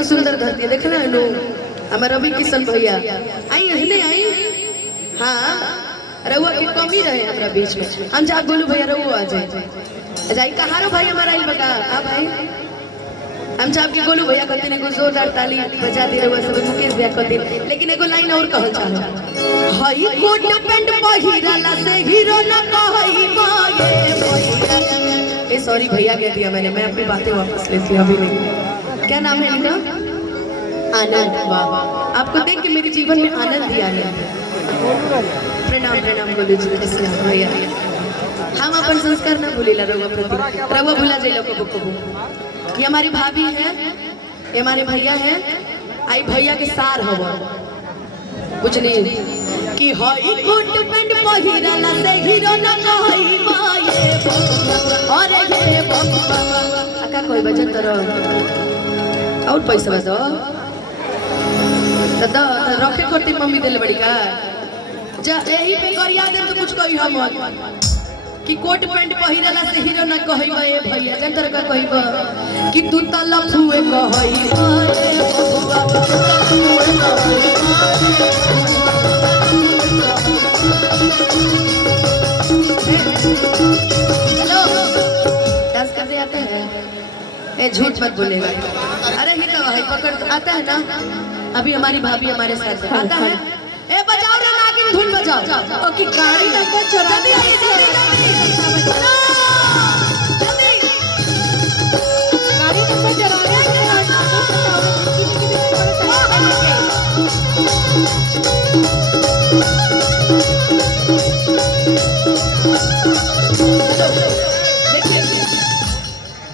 कितना सुंदर धरती है, देखना है लो हमारा रवि किशन भैया आई हने आई। हाँ रउआ की कमी रहे हमारा बीच में, हम जा बोलू भैया रउआ आ जाए जाई कहारो भाई हमारा आइल बका आ भाई हम चाह के बोलू भैया कहते एगो जोरदार ताली बजा दे रउआ सब मुकेश भैया कहते। लेकिन एगो लाइन और कहल चाह हई कोट पैंट पहिराला से हीरो न कहई माये भैया। ए सॉरी भैया कह दिया मैंने, मैं अपनी बातें वापस लेती हूं अभी नहीं। क्या नाम है इनका? आनंद। वाह आपको देख के मेरे जीवन में आनंद ही आनंद है। प्रणाम प्रणाम बोलू जी भैया। हम अपन संस्कार ना भूलेला रउआ प्रति, रउआ भूला जाइला कबो कबो। ये हमारी भाभी है, ये हमारे भैया है, आई भैया के सार हवा बुझनी कि हई कोट पैंट पहिराला से हीरो न कहई माये अरे ये अका कोई बचन तर और पैसा दो तो रखे करती मम्मी दिल बड़ी का जा यही पे करिया दे तो कुछ कही हम कि कोट पैंट पहिराला से हीरो न कहई बे भैया जन तर का कहई कि तू त लफुए कहई हेलो डांस करने आता है? ए झूठ मत बोलेगा। अरे ही तो है पकड़ आता है ना। अभी हमारी भाभी हमारे साथ आता है। ए बजाओ ना नागिन धुन बजाओ ओ की गाड़ी नंबर 84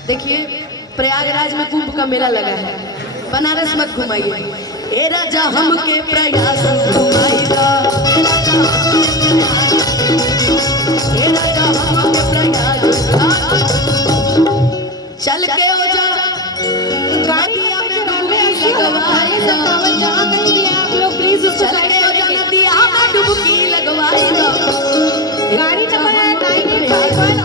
देखिए प्रयागराज में कुंभ का मेला लगा है, बनारस मत घुमाइए। ए राजा हमके प्रयाग घुमाइएगा, ए राजा हमके प्रयाग चल के हो जा गाड़िया में डुबकी लगवाइएगा। जहाँ कहीं भी आप लोग प्लीज उस चल के हो जा नदिया में डुबकी लगवाइएगा। गाड़ी चलाया 951 और 9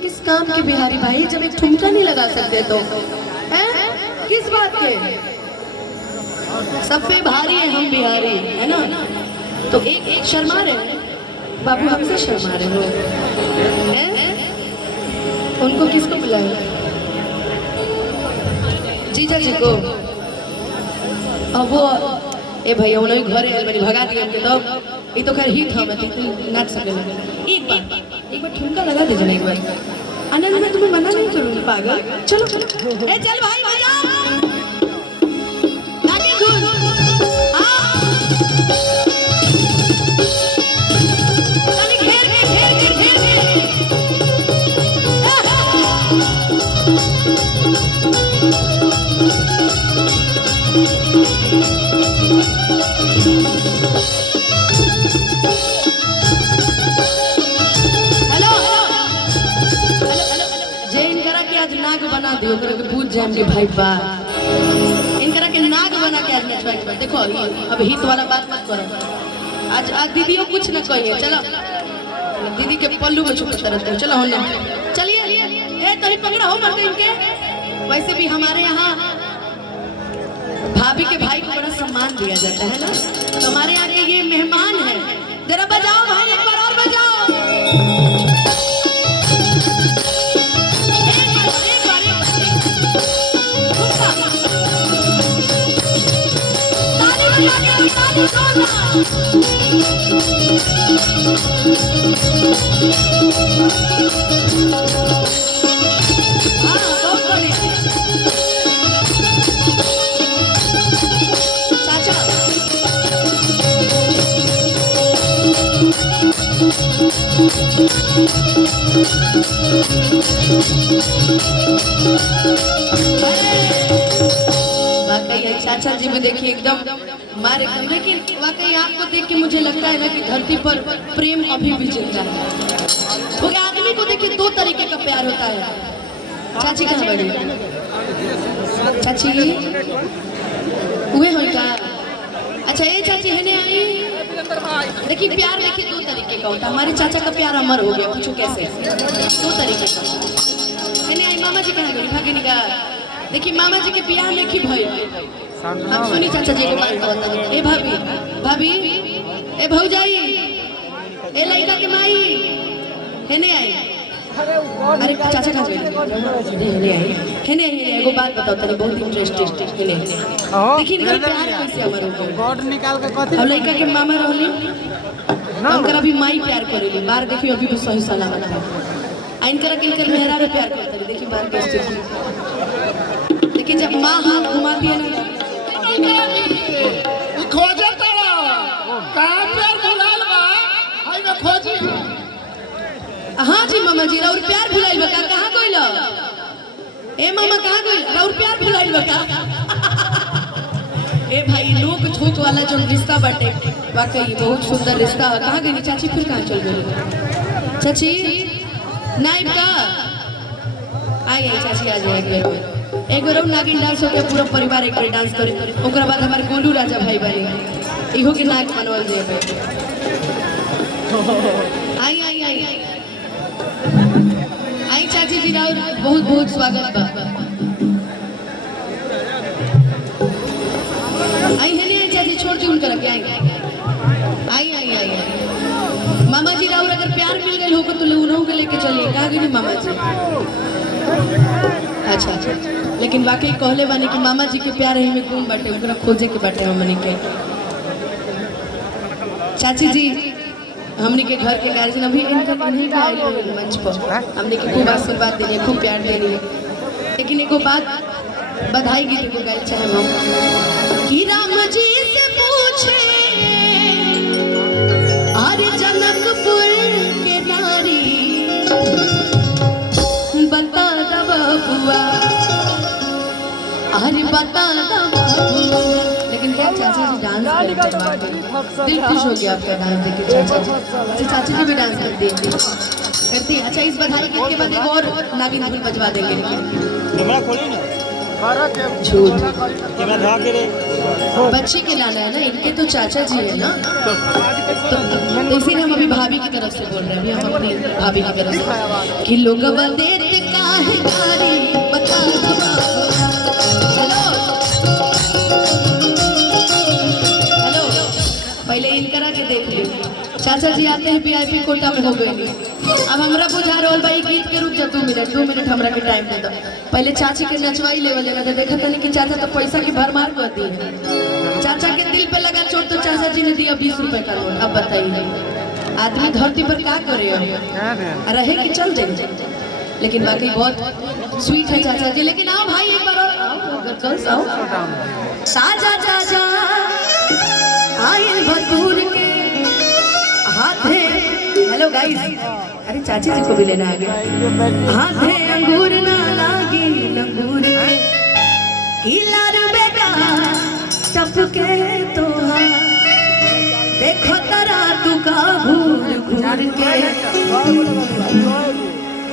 किस काम के बिहारी भाई जब एक ठुमका नहीं लगा सकते तो हैं? किस बात के? सब पे भारी है हम बिहारी है ना। तो एक शर्मा रहे बाबू, हमसे शर्मा रहे हो हैं? उनको किसको बुलाए? जीजा जी को। अब वो ए भैया उन्हें घर बड़ी भगा दिया हमके तो ये तो खैर हिट हम नाच सके। एक बार ठुमका लगा दीजिए एक बार। आनंद मैं तुम्हें मना नहीं करूंगी पागल। चलो ए चल भाई बजा आगे धुन। चल घेर के नाग बना दियो करे के पूछ जाम के भाई बा इनकरा के नाग बना के आज नचवाई। देखो अब हित वाला बात मत करो। आज दीदियों कुछ न कहिए। चलो दीदी के पल्लू में छुप रहते हो। चलो होने चलिए ए तोरी पकड़ा हो मरते इनके। वैसे भी हमारे यहाँ भाभी के भाई को बड़ा सम्मान दिया जाता है ना, तो हमारे यहाँ के ये मेहमान है। जरा बजाओ भाई एक बार और बजाओ। चाचा जी में देखिए एकदम मारे एकदम। लेकिन वाकई आपको देख के मुझे लगता है ना कि धरती पर प्रेम अभी भी जिंदा है। क्योंकि आदमी को देखिए दो तरीके का प्यार होता है। चाची कहाँ बड़ी? चाची हुए हो क्या? अच्छा ये चाची है ना आई। देखिए प्यार देखिए दो तरीके का होता है। हमारे चाचा का प्यार अमर हो गया, पूछो कैसे? दो तरीके का। मामा जी कहाँ गए भागे निका देखी मामा जी के बियाह में की भई हम सुनी चाचा जी को बात कहता ए भाभी भाभी ए भौजाई ए लड़का के माई हेने आई अरे चाचा कहाँ गए हेने आई हेने एगो बात बताओ तने बहुत इंटरेस्टिंग हेने देखी इनका प्यार कैसे हमारे ऊपर गॉड निकाल के कथि अब लड़का के मामा रहली हमकरा भी माई प्यार करेली बार देखियो अभी भी सही सलामत है इनकरा के इनकर मेहरा रे प्यार करते रही देखी बार कैसे लेकिन जब माँ हाथ घुमाती है ना खोजे तारा कहां प्यार भुलाल बा हाय में खोजी हाँ जी मामा जी और प्यार भुलाइल बा कहां गइल ए मामा कहां गइल और प्यार भुलाइल बा ए भाई लोग झूठ वाला जो रिश्ता बाटे वाकई बहुत सुंदर रिश्ता है कहां गई चाची फिर कहां चल गई चाची नाइब का आई चाची आ जाए एक बार नागिन डांस हो गया पूरा परिवार एक बार डांस करे ओकरा बाद हमारे गोलू राजा भाई बने इहो के नाक बनवल जेबे आई आई आई आई चाची जी राव बहुत बहुत स्वागत बा आई है नहीं चाची छोड़ दी उनका रखे आई आई आई आई मामा जी राव अगर प्यार मिल गई होगा तो उन्हों के लेके चलिए कहाँ गई मामा जी अच्छा अच्छा लेकिन वाकई कहले बानी कि मामा जी के प्यार है में गुम बाटे उनका खोजे के बाटे हमनी के चाची जी हमनी के घर के गार्जियन अभी इनका नहीं का आए मंच पर हमनी के खूब आशीर्वाद देनी खूब प्यार देनी लेकिन एको बात बधाई गीत को गाय चाहे हम कि राम जी से पूछे अरे जनकपुर के नारी बता दा बबुआ अरे बता दा बबुआ लेकिन क्या चाचा जी डांस करते दिल खुश हो गया आपका डांस देख के चाचा जी भी डांस करती है अच्छा इस बधाई गीत के बाद एक और नागिन धुन बजवा देंगे कैमरा खोली ना झूठ कैमरा ढा के रे बच्ची के लाना है ना इनके तो चाचा जी है ना तो इसीलिए हम अभी भाभी की तरफ से बोल रहे हैं अभी हम अपनी भाभी की तरफ से कि लोग देते काहे गारी बता हेलो हेलो पहले इनकरा के देख ली चाचा जी आते हैं वीआईपी कोटा में हो गई अब हमरा बुझा रोल भाई गीत के रुक जा 2 मिनट हमरा के टाइम दे दो पहले चाची के नचवाई लेवल लगा तो देखा था कि चाचा तो पैसा की भरमार कर दी है चाचा के दिल पे लगा चोट तो चाचा जी ने दिया 20 रुपए का नोट अब बताइए आदमी धरती पर क्या करे रहे कि चल जाए लेकिन बाकी बहुत स्वीट है चाचा जी लेकिन आओ भाई एक बार और गर्ल्स आओ साजा चाचा आए भरपूर के हाथे हेलो गाइस अरे चाची जी को भी लेना आ गया हाथे अंगूर ना लागी लंगूर की लार बेटा टपके तो देखो तरा तू का घूर घूर के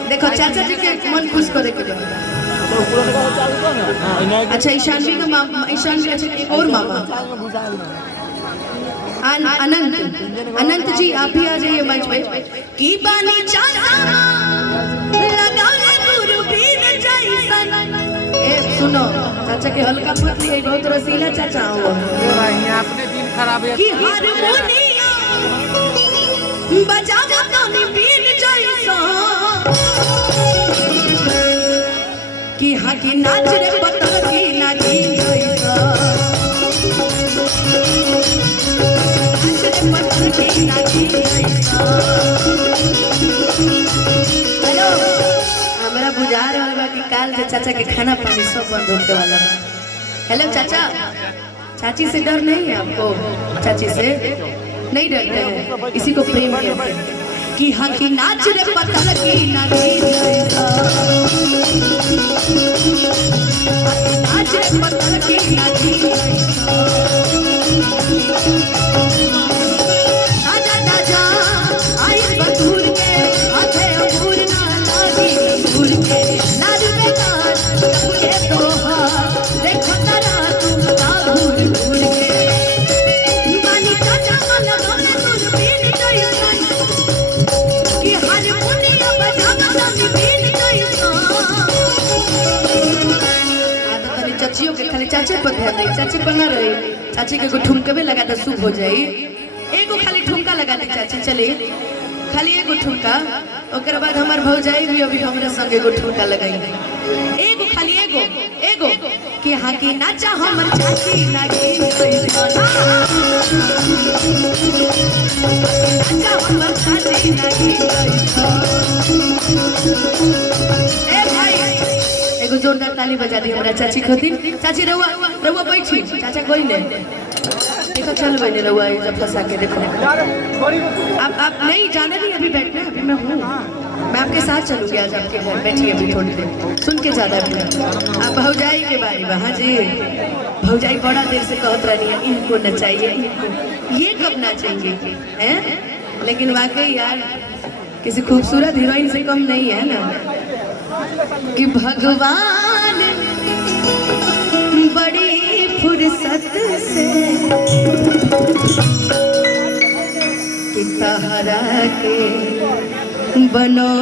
देखो चाचा जी के मन खुश करे के अच्छा ईशानवी का मामा ईशानवी अच्छा एक और मामा अनंत जी आप भी आ जाइए मंच पे की बानी चाचा लगाए दूरबीन जैसन ए सुनो चाचा के हल्का पतली है बहुत रसीला चाचा हो भाई आपने दिन खराब है कि हारमोनिया बजावा तनी बीन जैसन कि हाँ की नाच रे पता की नाची जैसन हेलो हमरा बुझा रहा बा कि काल से चाचा के खाना पानी सब बंद होने वाला है हेलो चाचा चाची से डर नहीं है आपको चाची से नहीं डरते हैं इसी को प्रेम कहते हैं कि हाँ की नाच रे पता की नाची नाच रे पता की नाची चाचे पर ध्यान दे, चाची पर ना रही। चाची के एगो ठुमकबे लगा दे, शुभ हो जाई। एगो खाली ठुमका लगा दे चाची, चले खाली एगो ठुमका। ओकर बाद हमार भौजाई भी अभी हमरा संग एगो ठुमका लगाई। एगो खाली एगो एगो कि हाँ कि नाचा हमर चाची नागिन कैसा नाचा हमर चाची नागिन कैसा। ए भाई एगो जोरदार ताली बजा दी हमरा चाची खातिर। चाची रउआ रउआ बैठी, चाचा कोई नहीं देखो, चल बने रउआ ये फंसा के देखो। आप नहीं जाना नहीं, अभी बैठना, अभी मैं हूँ, मैं आपके साथ चलूंगी आज आपके घर। बैठिए अभी थोड़ी देर, सुन के ज्यादा भी आप भौजाई के बारे में। हाँ जी, भौजाई बड़ा देर से कहत रही है इनको नचाइए, इनको ये कब नाचेंगे हैं? लेकिन वाकई यार किसी खूबसूरत हीरोइन से कम नहीं है ना कि भगवान बड़ी फुर्सत से कि तहरा के बनो